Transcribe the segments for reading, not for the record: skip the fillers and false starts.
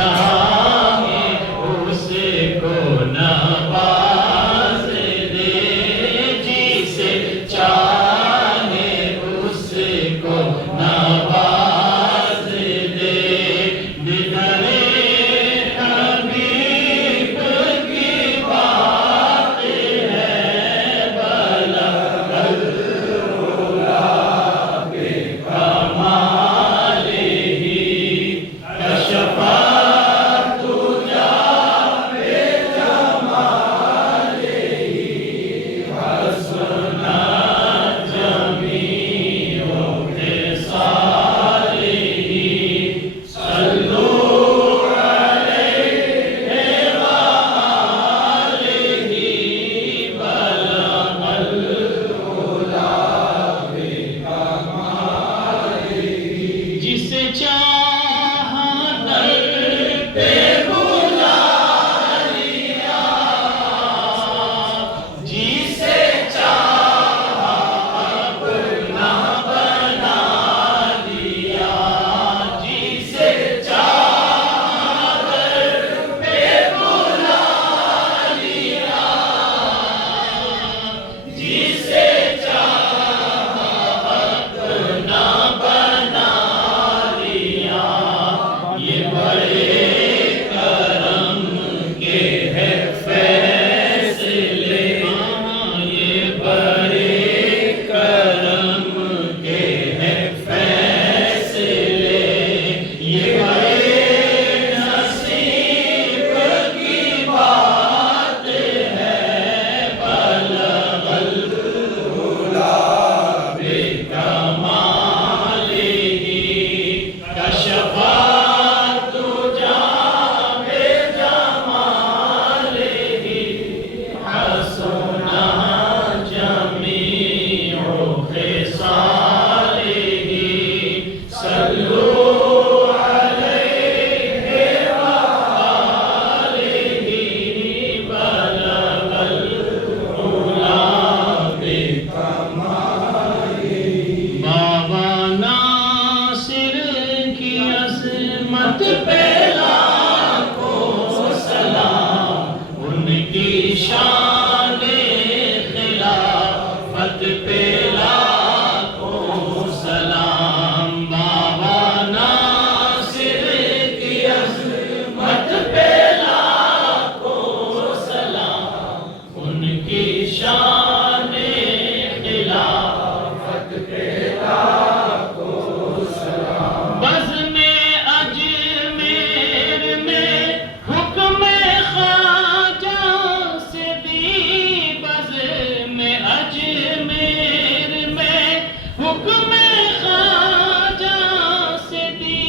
چاہے اس کو نواز دے، جسے چاہے اس کو نواز دے، دیدار حبیب کی بات ہے بلغ العلا بکمالہ، کشف الدجی بجمالہ، حسنت جمیع خصالہ، صلوا علیہ وآلہ، بلغ العلا بکمالہ، جسے چاہا در پہ بلا لیا، جسے چاہا اپنا بنا لیا، جسے چاہا در پہ بلا لیا، جسے چاہا اپنا بنا لیا، یہ بڑے کرم کے ہے فیصلے، یہ بڑے کرم کے ہے فیصلے، یہ بڑے نصیب کی بات ہے بلغ العلا بکمالہ، کشف الدجی بجمالہ، حسنت جمیع خصالہ، صلوا علیہ وآلہ، بلغ العلا بکمالہ۔ بابا ناصر کی عظمت پہ لاکھوں سلام، ان کی شان خلافت پہ لاکھوں سلام، بابا ناصر کی عظمت پہ لاکھوں سلام، ان کی شان خلافت پہ لاکھوں سلام، بزم اجمیر میں حکم خواجہ سے دی، بزم اجمیر میں حکم خواجہ سے دی،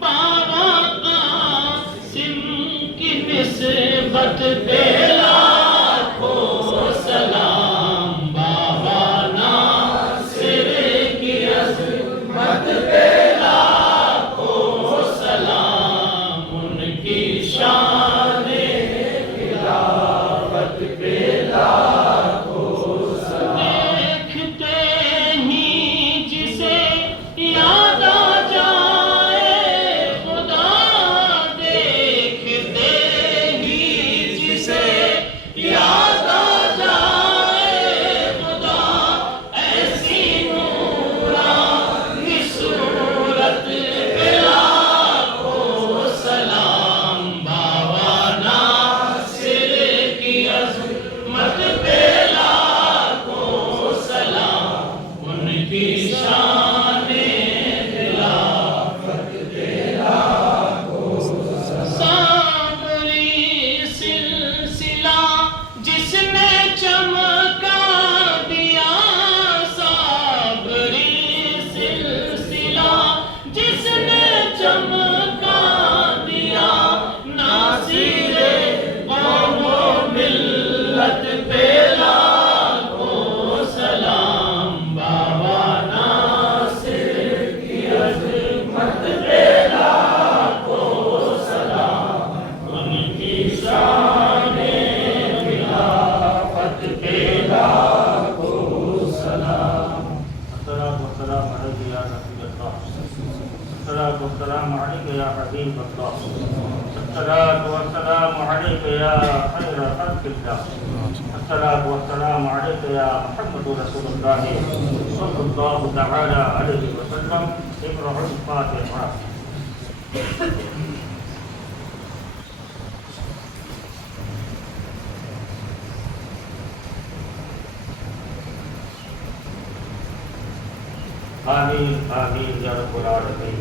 بابا قاسم کی نسبت پہ لاکھوں سلام، بابا ناصر کی عظمت پہ لاکھوں سلام، ان کی شان خلافت پہ لاکھوں سلام، دیکھتے ہی جسے یاد آ جائے خدا، دیکھتے ہی جسے یاد آ جائے خدا، ایسی نورانی صورت پہ لاکھوں سلام، بابا ناصر کی عظمت پہ لاکھوں سلام، ان کی شان خلافت پہ لاکھوں سلام، صابری سلسلہ جس نے چمکا دیا، صابری سلسلہ جس نے چمکا دیا، ناصر قوم و ملت پہ لاکھوں سلام، بابا ناصر کی عظمت پہ لاکھوں سلام، ان کی شان خلافت پہ لاکھوں سلام۔ السلام علیکم یا رسول اللہ۔ الصلاة والسلام عليك يا حبيب الله. الصلاة والسلام عليك يا خير خلق الله. الصلاة والسلام عليك يا محمد رسول الله صلى الله تعالى عليه وسلم. اقرأ الفاتحة. آمین آمین یا رب العالمین.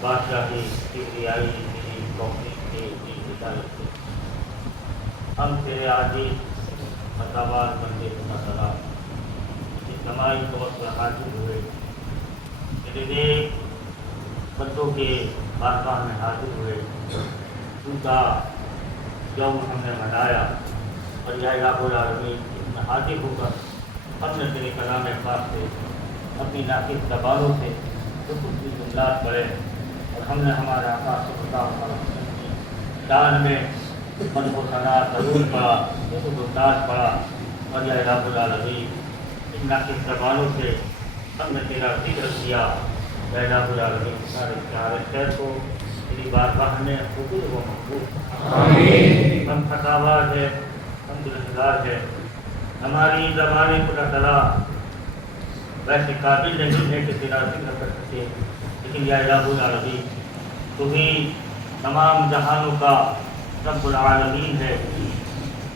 بادشاہی کبریائی تیری توفیق سے تیری ہدایت سے ہم تیرے عاجز متوار بندے خدا اجتماعی طور پر حاضر ہوئے. تیرے نیک بندوں کے بارگاہ میں حاضر ہوئے. ان کا یوم ہم نے منایا اور یا الہ العالمین اس میں حاضر ہو کر ہم نے تیرے کلام پاک سے اپنی ناقص زبانوں سے کچھ بھی جملات پڑھے اور ہم نے ہمارے آقا صلی اللہ علیہ وسلم کی شان میں مدح و ثنا ضرور پڑھا, گفتگو پڑھا اور یا الہ العالمین ان ناقص زبانوں سے ہم نے تیرا ذکر کیا. یا الہ العالمین سارے چارے خیر کو تیری بارگاہ میں قبول و مقبول. ہم تھکاوار ہے, ہم دلدار ہے, ہماری زبانیں خدا تعالیٰ ویسے قابل نہیں ہے کہ تیرا ذکر کر سکے, لیکن یا الہ العالمین تو ہی تمام جہانوں کا رب العالمین ہے.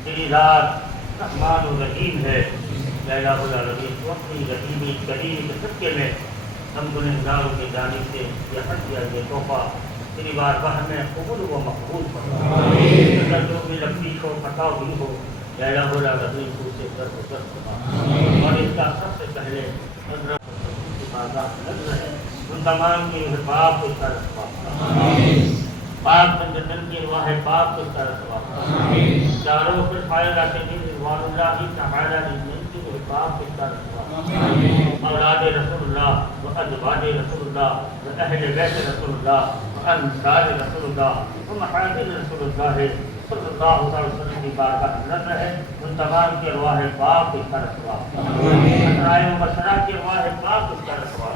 تیری ذات رحمان و رحیم ہے. یا الہ العالمین تو اپنی رحیمی کریمی کے صدقے میں ہم گنہگاروں کی جانب سے یہ ہدیہ یہ تحفہ تیری بارگاہ میں قبول و مقبول فرما. اگر جو بھی لفظی ہو پتاؤ بھی ہو یا الہ العالمین تو اسے درگزر فرما. اور اس کا سب سے پہلے ان تمام کی پاک کو اس کا رسوا پاک بندن کی رواح پاک کو اس کا رسوا چاروں پر فائل راشدین رضوان اللہ تعالی علیہم کی پاک کو اس کا رسوا. اولاد رسول اللہ و ازواج رسول اللہ و اہل بیت رسول اللہ و انصار رسول اللہ و محافظ رسول اللہ صلی اللہ علیہ وسلم کی بارگاہ نظر ہے. ان تمام کی ارواح پاک اس کا رسوا, اسرائے مبشرہ کی ارواح پاک اس کا رسوا,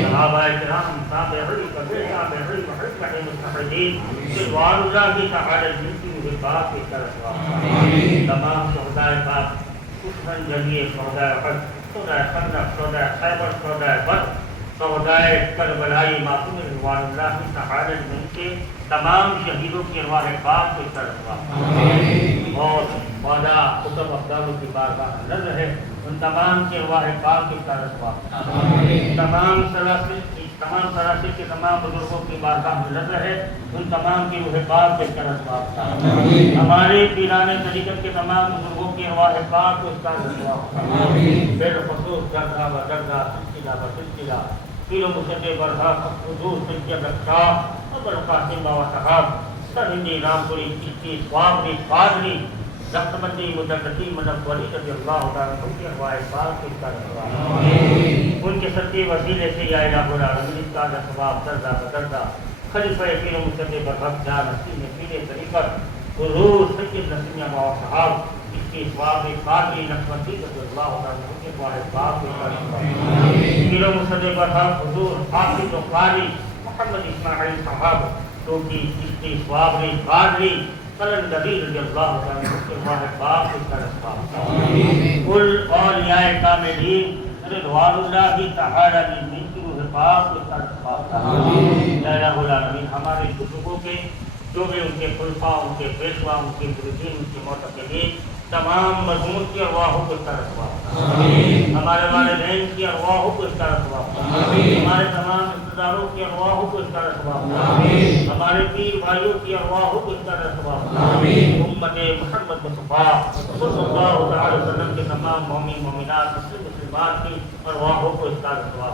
صحابہ کرام تابعین تابعین محبین مستحدین رضوان اللہ تعالی علیہم کی پاک اس کا رسوا. تمام شہداء پاک عثمان جلیل شہداء احد شہداء خندق شہداء خیبر شہداء بدر شہداء کربلائی معصوم رضوان اللہ تعالی علیہم کے تمام شہیدوں کی ارواح پاک کو اس کا رسوا. اور خواجہ قطب افضالوں کی بارگاہ نظر ہے. ان تمام کی ارواح پاک کو اس کا رسوا. تمام سلاسل کے تمام بزرگوں کی بارگاہ نظر ہے. ان تمام کی روح پاک کو اس کا رسوا. ہمارے پیران طریقت کے تمام بزرگوں کی ارواح پاک کو اس کا رسوا. بالخصوص درگاہ و درگاہ سلسلہ و سلسلہ پیر و مرشد برحق حضور سید شاہ ابو القاسم بابا صاحب سرہندی رامپوری چشتی سوابری قادری رقمتی مدرسی مدد ولی رضی اللہ تعالیٰ عنہ کی ارواح پاک کو اس کا رسوا. ان کے سچے وسیلے سے یا الہ العالمین کا ثواب درجہ بدرجہ خلیفہ پیر و مرشد برحق جان نسیم پیر طریقت حضور سید نسیم بابا صاحب اس کی سوابری قادری رقمتی رضی اللہ تعالیٰ عنہ کی ارواح پاک کو اس کا رسوا. پیر و مرشد برحق حضور حافظ و قاری محمد اسماعیل صاحب تو کی چشتی سوابری قادری قلندری رضی اللہ تعالیٰ عنہ کے ارواح پاک کو اس کا رسوا. کل اولیاء کاملین رضوان اللہ تعالی علیہم کی روح پاک کو اس کا رسوا. یا الہ العالمین ہمارے بزرگوں کے جو بھی ان کے خلفاء ان کے پیشوا ان کے مریدین ان کے معتقدین تمام مرحوموں کی ارواحوں کو اس کا رسوا. ہمارے والدین کی ارواحوں کو اس کا رسوا. ہمارے تمام رشتےداروں کی ارواحوں کو اس کا رسوا. ہمارے پیر بھائیوں کی ارواحوں کو اس کا رسوا. امت محمد مصطفیٰ صلی اللہ علیہ وسلم کے تمام مومن مومنات مسلم مسلمات کی ارواحوں کو اس کا رسوا.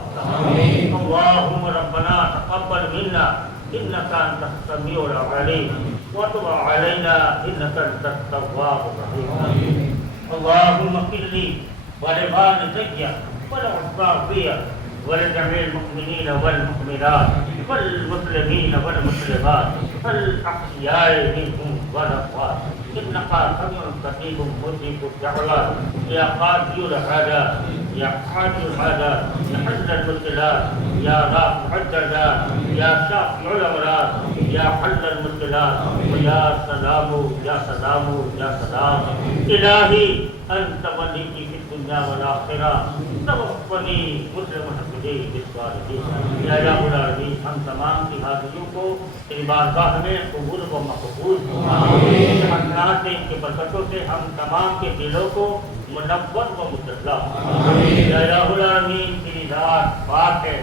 اللہم ربنا تقبل منا انك انت السميع العليم وتب علينا انك انت التواب الرحيم. اللهم اغفر لي ولوالدي ولأصحابي ولجميع المؤمنين والمؤمنات والمسلمين والمسلمات الأحياء منهم والأموات إنك سميع قريب مجيب الدعوات يا قاضي الحاجات يا قاضي الحاجات يا حل المشكلات یا رافع الدرجات، یا شافع الامراض، یا حل المشکلات، یا سلام یا سلام یا سلام. الہی انت ولی فی الدنیا والآخرہ توفنی مسلما بالصالحین. یا الہ العالمین ہم تمام کی حاضریوں کو تیری بارگاہ میں قبول و مقبول فرما. حسنات سے ان کی برکتوں سے ہم تمام کے دلوں کو منور و مطلع. یا الہ العالمین تیری ذات پاک ہے.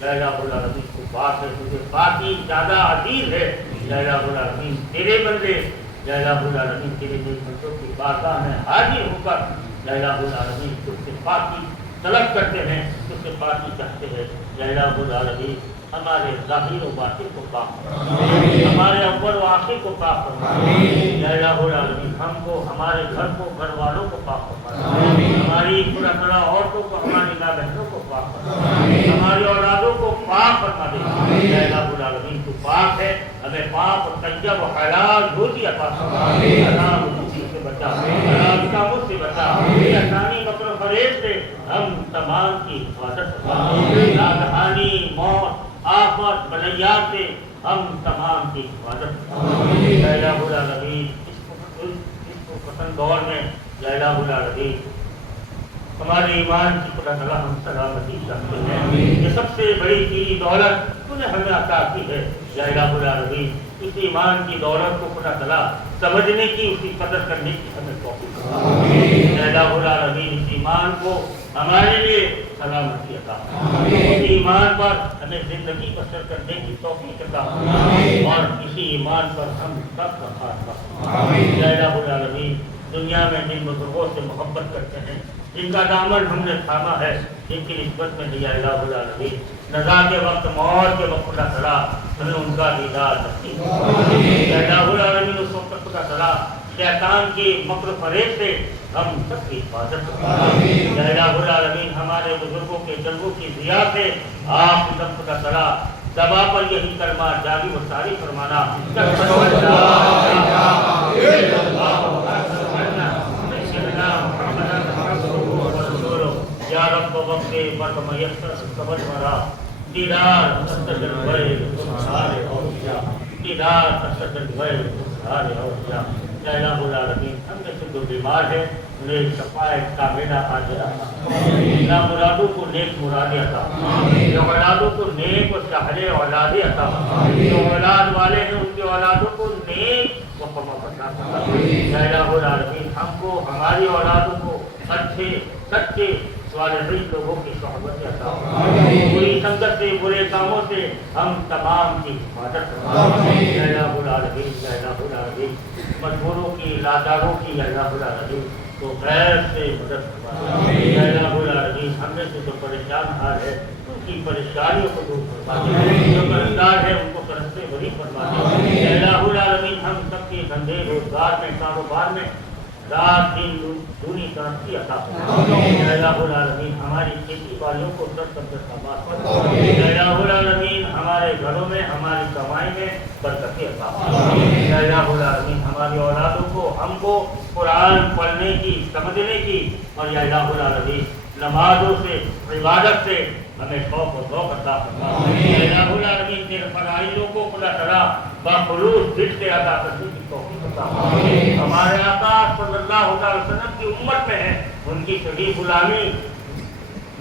یا الہ العالمین کو پاک ہے، تجھے پاکی زیادہ عزیز ہے. یا الہ العالمین تیرے بندے یا الہ العالمین تیرے بندوں کی بارگاہ میں حاضر ہو کر یا الہ العالمین تجھ سے پاکی طلب کرتے ہیں، تجھ سے پاکی چاہتے ہیں. یا الہ العالمین ہمارے ظاہر و باطن کو پاک فرما، ہمارے اول و آخر کو پاک فرما. یا الہ العالمین ہم کو، ہمارے گھر کو، گھر والوں کو پاک فرما. ہماری پورا عورتوں کو، ہماری ماں بہنوں کو پاک فرما، ہماری اولادوں کو پاک فرما دے. یا الہ العالمین تو پاک ہے، ہمیں پاک اور طیب و حلال روزی عطا فرما. حرام روزی سے بچا، حرام کاموں سے بچا، آسانی مکر و فریب سے ہم تمام کی حفاظت فرما. ناگہانی موت، آفت، بلیات سے ہم تمام کی حفاظت فرما. یا الہ العالمین اس کو پسند دور میں یا الہ العالمین ہمارے ایمان کی خدا تعالیٰ ہم سلامتی چاہتے ہیں. یہ سب سے بڑی تیری دولت تو نے ہمیں عطا کی ہے. یا الہ العالمین اس ایمان کی دولت کو خدا تعالیٰ سمجھنے کی، اس کی قدر کرنے کی ہمیں توفیق عطا. یا الہ العالمین اس ایمان کو ہمارے لیے سلامتی عطا، اس ایمان پر ہمیں زندگی بسر کرنے کی توفیق عطا، اور اسی ایمان پر ہم سب کا خاتمہ. یا الہ العالمین دنیا میں جن بزرگوں سے محبت کرتے ہیں، جن کا دامن ہم نے تھاما ہے، جن کی نسبت میں یا الہ العالمین نزا کے وقت، موت کے وقت خدا تعالیٰ ہمیں ان کا دیدار نصیب. یا الہ العالمین اس وقت خدا تعالیٰ شیطان کی مکر و فریب سے ہم سب کی حفاظت کریں. یا الہ العالمین ہمارے بزرگوں کے جلووں کی ضیاء سے آپ سب خدا تعالیٰ دبا پر یہی کلمہ جاری و ساری فرمانا. یا رب وقت مرد میسر سمجھ مرا دیدار تصدر غیر سارے اولیاء، دیدار تصدر غیر سارے اولیاء. یا الہ العالمین ہم میں سے جو بیمار ہے انہیں شفاعت کاملہ عاجلہ عطا، مرادوں کو نیک مرادیں عطا، جو اولادوں کو نیک و سہل اولادیں عطا، جو اولاد والے ہیں ان کے اولادوں کو نیک و محبت عطا. یا الہ العالمین ہم کو، ہماری اولادوں کو اچھے سچے صالحین لوگوں کی صحبت عطا، بری سنگت سے، برے کاموں سے ہم تمام کی حفاظت فرما. یا الہ العالمین یا الہ العالمین مجبوروں کی، لاچاروں کی یا الہ العالمین تو غیر سے مدد فرما. یا الہ العالمین ہم میں سے جو پریشان حال ہے ان کی پریشانیوں کو دور فرما دے، جو قرضدار ہے ان کو قرض سے بری فرما دے. یا الہ العالمین ہم سب کے دھندے روزگار میں، کاروبار میں رات دن دونی ترقی عطا فرما. یا الہ العالمین ہماری کھیتی باڑیوں کو آباد فرما. یا الہ العالمین ہمارے گھروں میں، ہماری کمائی میں برکتیں عطا فرما. یا الہ العالمین ہماری اولادوں کو، ہم کو قرآن پڑھنے کی، سمجھنے کی، اور یا الہ العالمین نمازوں سے، عبادت سے ہمیں خوف و ذوق عطا فرما. یا الہ العالمین تیرے فرائضوں کو خدا تعالیٰ باخلوص دل سے ادا کرنے کی توفیق عطا فرما. ہمارے آقا صلی اللہ علیہ وسلم کی امت میں ہے، ان کی شدید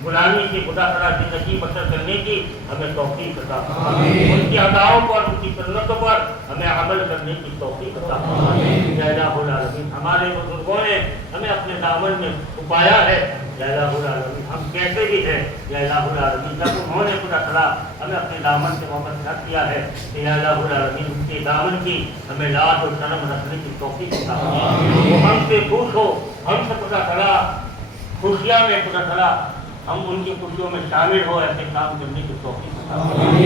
غلامی کی خدا تعالیٰ زندگی بسر کرنے کی ہمیں توفیق عطا فرما. ان کی اداؤں پر، ان کی سنتوں پر ہمیں عمل کرنے کی توفیق عطا فرما. یا الہ العالمین ہمارے بزرگوں نے ہمیں اپنے دامن میں چھپایا ہے. یا الہ العالمین ہم کیسے بھی ہیں یا الہ العالمین جب انہوں نے خدا تعالیٰ ہمیں اپنے دامن سے محبت رکھ دیا ہے، یا الہ العالمین ان کے دامن کی ہمیں لاج اور شرم رکھنے کی توفیق عطا فرما. وہ ہم سے خوش ہو، ہم سے خدا تعالیٰ خوشیاں میں خدا تعالیٰ ہم ان کی خوشیوں میں شامل ہو، ایسے کام کرنے کی توفیق عطا فرما.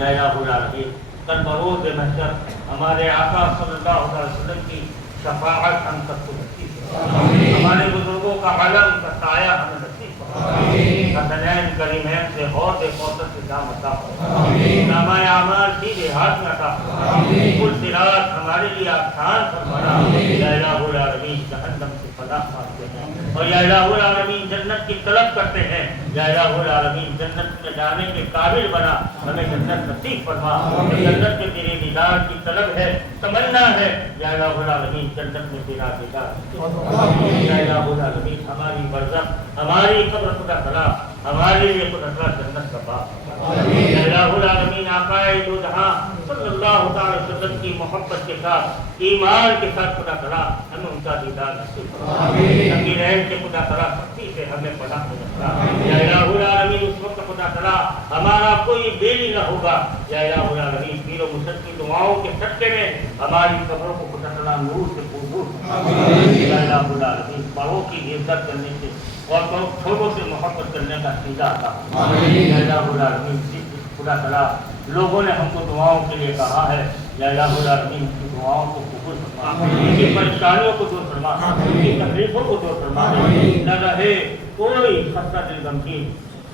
یا الہ العالمین کل بروز محشر ہمارے آقا صلی اللہ علیہ وسلم کی شفاعت ہم سب کو نصیب فرما. ہمارے بزرگوں کا علم کا سایہ ہمیں نصیب فرما. حسنین کریمین سے حوض کوثر سے جام عطا فرما. نامہ اعمال سیدھے ہاتھ میں عطا فرما. کل صراط ہمارے لیے آسان فرما. یا الہ العالمین جہنم سے پناہ مانگتے ہیں. اور یا الہ العالمین جنت کی طلب کرتے ہیں، یا الہ العالمین جنت میں جانے کے قابل بنا، ہمیں جنت نصیب فرما۔ جنت میں تیرے دیدار کی طلب ہے، تمنا ہے، یا الہ العالمین جنت میں تیرا دیدار۔ یا الہ العالمین ہماری برزخ، ہماری قبر خدا تعالیٰ ہمارے لیے خدا تعالیٰ جنت کا باغ۔ یا الہ العالمین آقا دو جہاں صلی اللہ تعالی وسلم کی محبت کے ساتھ، ایمان کے ساتھ خدا تعالیٰ ہمیں ان کا دیدار نصیب فرما۔ نبی رحم کے خدا تعالیٰ سختی سے ہمیں پناہ دے۔ یا الہ العالمین اس وقت خدا تعالیٰ ہمارا کوئی بیلی نہ ہوگا، یا الہ العالمین پیر و مرشد کی دعاؤں کے صدقے میں ہماری قبروں کو خدا تعالیٰ نور سے پرنور فرما۔ یا الہ العالمین بڑوں کی عزت کرنے سے اور چھوٹوں سے محبت کرنے کا سیدھا تھا۔ یا الہ العالمین خدا تعالیٰ لوگوں نے ہم کو دعاؤں کے لیے کہا ہے، یا الہ العالمین کی دعاؤں کو قبول فرما، ان کی پریشانیوں کو دور فرما، ان کی تکلیفوں کو دور فرما، نہ رہے کوئی خستہ دل غمگین،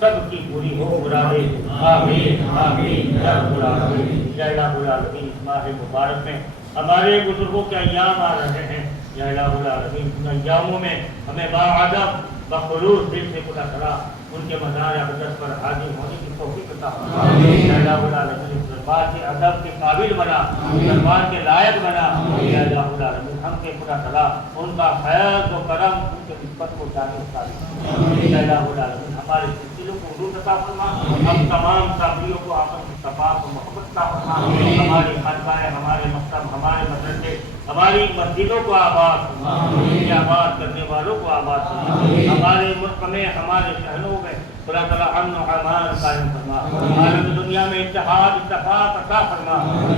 سب کی پوری ہو مرادیں، آمین آمین یا رب العالمین۔ یا الہ العالمین اس ماہ مبارک میں ہمارے بزرگوں کے ایام آ رہے ہیں، یا الہ العالمین ان ایاموں میں ہمیں باادب بخلوص دل سے خدا تعالیٰ ان کے مزار اقدس پر حاضر ہونے کی توفیق عطا فرما۔ یا الہ العالمین اس دربار کے ادب کے قابل بنا، دربار کے لائق بنا۔ یا الہ العالمین ہم کے خدا تعالیٰ ان کا خیر و کرم ان کے نسبت کو جانے ثابت۔ یا الہ العالمین ہمارے سلسلوں کو عروج عطا فرما، ہم تمام صابریوں کو آپس میں صفاق و محبت عطا فرما، ہماری خانقاہیں، ہمارے مکتب، ہمارے مدرسے، ہماری مسجدوں کو آباد فرما، ان کے آباد کرنے والوں کو آباد فرما، ہمارے ملک میں، ہمارے شہروں میں خدا تعالیٰ امن و امان قائم فرما، عالم دنیا میں اتحاد اتفاق عطا فرما،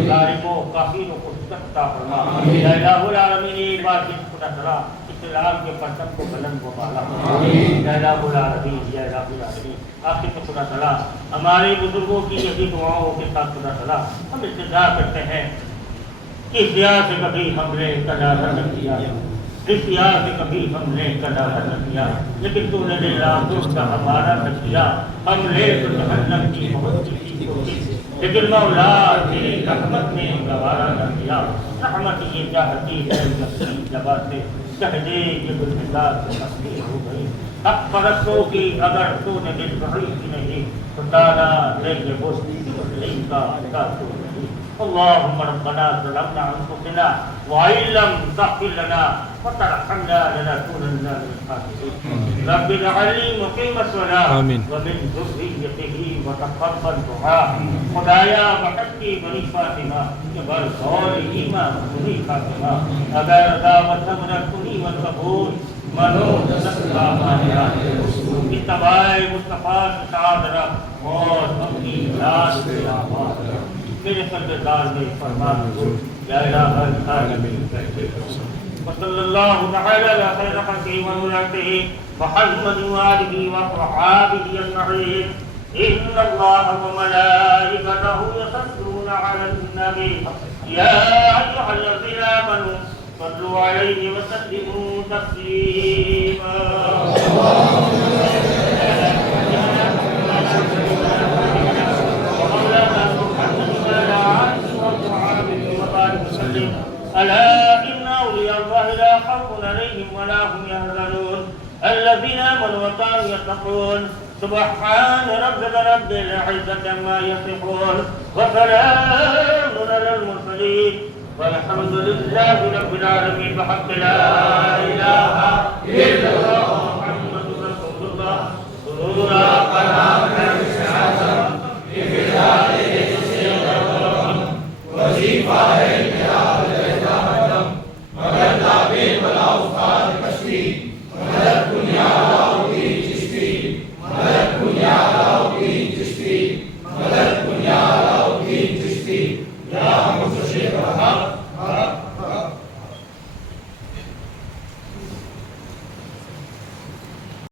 ظالموں کافروں کو شکست عطا فرما۔ یا الہ العالمین ایک بار پھر خدا تعالیٰ اسلام کے پرچم کو بلند و بالا فرما۔ یا الہ العالمین یا الہ العالمین آخر میں خدا تعالیٰ ہمارے بزرگوں کی یہی دعاؤں کے ساتھ خدا تعالیٰ ہم التجا کرتے ہیں کہ اس یاد سے کبھی ہم نے قدر نہ کیا، اس یاد سے کبھی ہم نے قدر نہ کیا، لیکن تو نے دوست کا ہمارا نہ کیا، ہم نے تو جہنم کی بہت کی کوشش، لیکن مولا تیری رحمت نے گوارا نہ کیا۔ رحمت یہ چاہتی ہے جب جگہ سے کہہ دے کہ گلزار سے مستی ہو گئی، حق پرستوں کی اگر تو نے دل بڑی کی نہیں تو دادا دے کے بوستی نہیں کا تو نہیں۔ اللهم ربنا ظلمنا انفسنا وان لم تغفر لنا وترحمنا لنكونن من الخاسرين رب اجعلني مقيم الصلاة ومن ذريته وتقبل دعاء خدایا وقت کی بنی فاطمہ جبر قول ایمان بنی فاطمہ اگر دعوت رسولی والقبول منو نسلا مانیا اتباع مصطفیٰ کی تعادرہ اور اپنی ذات کی آواز میرے سردار میں فرمان ہو یا الہ العالمین وصلی اللہ تعالی علی خیر خلقہ ومولاتہ محمد وآلہ وصحابہ اجمعین ان اللہ وملائکتہ یصلون علی النبی یا ایھا الذین آمنوا صلوا علیہ وسلموا تسلیما ألا إن أولياء الله لا خوف عليهم ولا هم يحزنون الذين آمنوا وكانوا يتقون سبحان ربك رب العزة عما يصفون وسلام على المرسلين والحمد لله رب العالمين بحق لا إله إلا الله